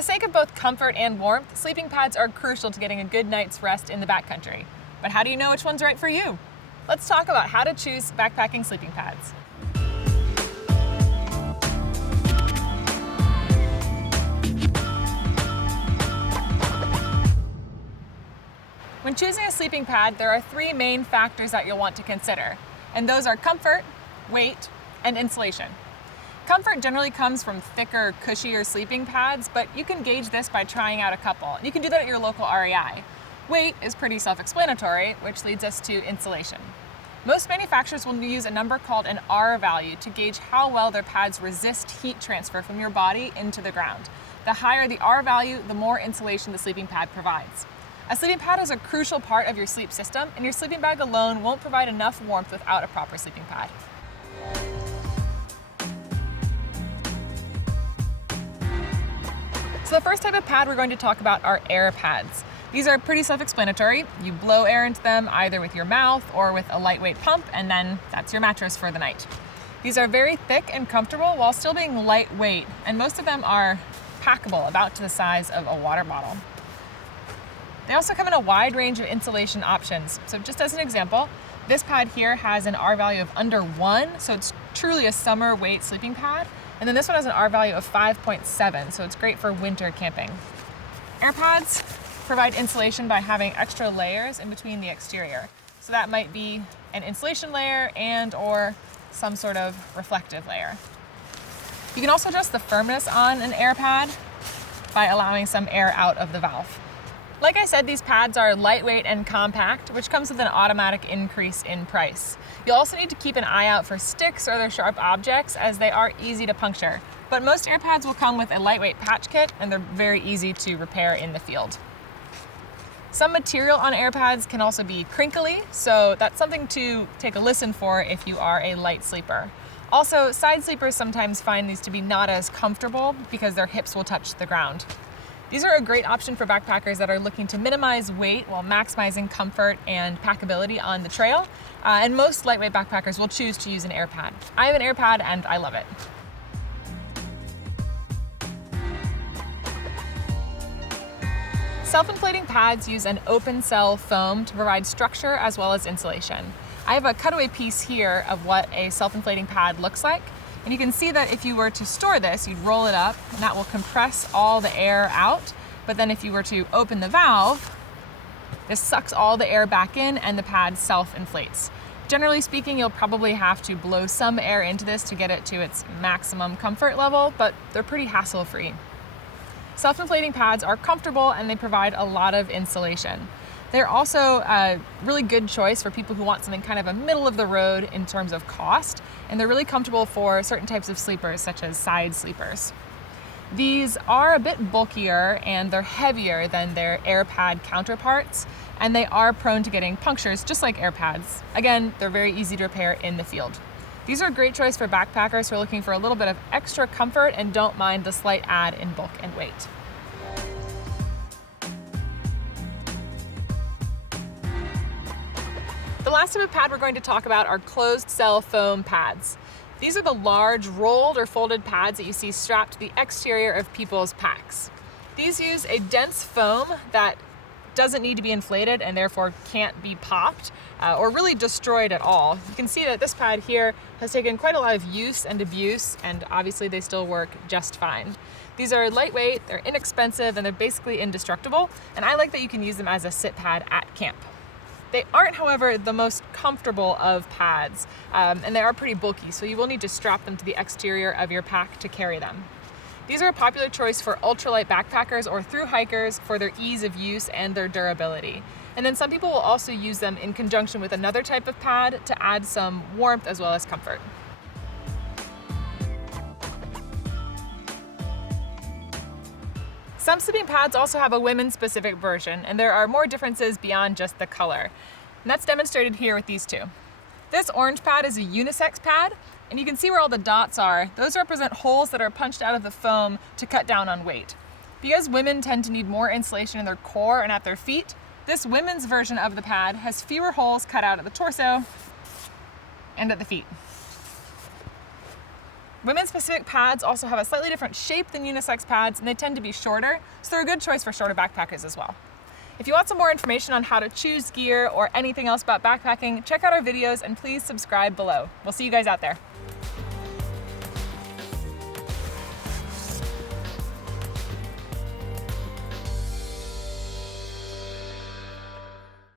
the sake of both comfort and warmth, sleeping pads are crucial to getting a good night's rest in the backcountry. But how do you know which one's right for you? Let's talk about how to choose backpacking sleeping pads. When choosing a sleeping pad, there are three main factors that you'll want to consider, and those are comfort, weight, and insulation. Comfort generally comes from thicker, cushier sleeping pads, but you can gauge this by trying out a couple. You can do that at your local REI. Weight is pretty self-explanatory, which leads us to insulation. Most manufacturers will use a number called an R value to gauge how well their pads resist heat transfer from your body into the ground. The higher the R value, the more insulation the sleeping pad provides. A sleeping pad is a crucial part of your sleep system, and your sleeping bag alone won't provide enough warmth without a proper sleeping pad. So the first type of pad we're going to talk about are air pads. These are pretty self-explanatory. You blow air into them either with your mouth or with a lightweight pump, and then that's your mattress for the night. These are very thick and comfortable while still being lightweight, and most of them are packable, about to the size of a water bottle. They also come in a wide range of insulation options. So just as an example, this pad here has an R value of under 1, so it's truly a summer weight sleeping pad. And then this one has an R value of 5.7, so it's great for winter camping. Air pads provide insulation by having extra layers in between the exterior. So that might be an insulation layer and or some sort of reflective layer. You can also adjust the firmness on an air pad by allowing some air out of the valve. Like I said, these pads are lightweight and compact, which comes with an automatic increase in price. You'll also need to keep an eye out for sticks or other sharp objects, as they are easy to puncture. But most air pads will come with a lightweight patch kit, and they're very easy to repair in the field. Some material on air pads can also be crinkly, so that's something to take a listen for if you are a light sleeper. Also, side sleepers sometimes find these to be not as comfortable because their hips will touch the ground. These are a great option for backpackers that are looking to minimize weight while maximizing comfort and packability on the trail. And most lightweight backpackers will choose to use an air pad. I have an air pad and I love it. Self-inflating pads use an open cell foam to provide structure as well as insulation. I have a cutaway piece here of what a self-inflating pad looks like. And you can see that if you were to store this, you'd roll it up and that will compress all the air out. But then if you were to open the valve, this sucks all the air back in and the pad self-inflates. Generally speaking, you'll probably have to blow some air into this to get it to its maximum comfort level, but they're pretty hassle-free. Self-inflating pads are comfortable and they provide a lot of insulation. They're also a really good choice for people who want something kind of a middle of the road in terms of cost, and they're really comfortable for certain types of sleepers, such as side sleepers. These are a bit bulkier and they're heavier than their air pad counterparts, and they are prone to getting punctures just like air pads. Again, they're very easy to repair in the field. These are a great choice for backpackers who are looking for a little bit of extra comfort and don't mind the slight add in bulk and weight. The last type of pad we're going to talk about are closed cell foam pads. These are the large rolled or folded pads that you see strapped to the exterior of people's packs. These use a dense foam that doesn't need to be inflated and therefore can't be popped or really destroyed at all. You can see that this pad here has taken quite a lot of use and abuse, and obviously they still work just fine. These are lightweight, they're inexpensive, and they're basically indestructible, and I like that you can use them as a sit pad at camp. They aren't, however, the most comfortable of pads, and they are pretty bulky, so you will need to strap them to the exterior of your pack to carry them. These are a popular choice for ultralight backpackers or thru hikers for their ease of use and their durability. And then some people will also use them in conjunction with another type of pad to add some warmth as well as comfort. Some sleeping pads also have a women's-specific version, and there are more differences beyond just the color. And that's demonstrated here with these two. This orange pad is a unisex pad, and you can see where all the dots are. Those represent holes that are punched out of the foam to cut down on weight. Because women tend to need more insulation in their core and at their feet, this women's version of the pad has fewer holes cut out at the torso and at the feet. Women's specific pads also have a slightly different shape than unisex pads, and they tend to be shorter, so they're a good choice for shorter backpackers as well. If you want some more information on how to choose gear or anything else about backpacking, check out our videos and please subscribe below. We'll see you guys out there.